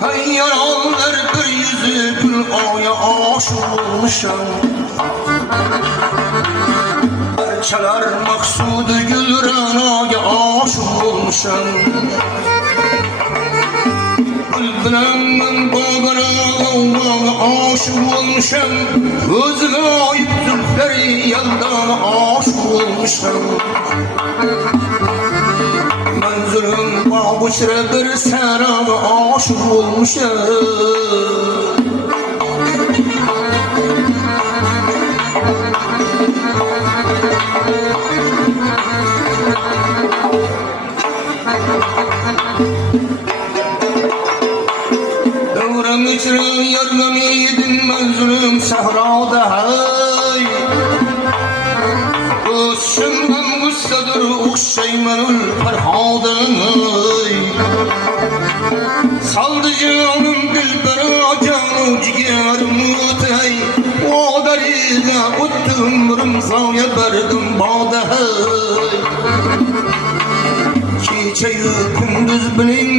Hay yaralar bir yüzü gül aya aşık olmuşam. Çalar maksudu gül ranaya aşık olmuşam. Bülbülenin bağına aşık olmuşam. Gözüme ayıp zülfleri yandan aşık olmuşam. Manzurun bağışra bir sarana aşık olmuşam. Devran içri yargan edin manzulum sahrada hay. Şımdan gustadır uğşaymanul farhadan hay. Saldı canım gülbera canım ciğerim utay. O dariga uttum rımzaya berdim bağda hay. Çiçeği kunduz benim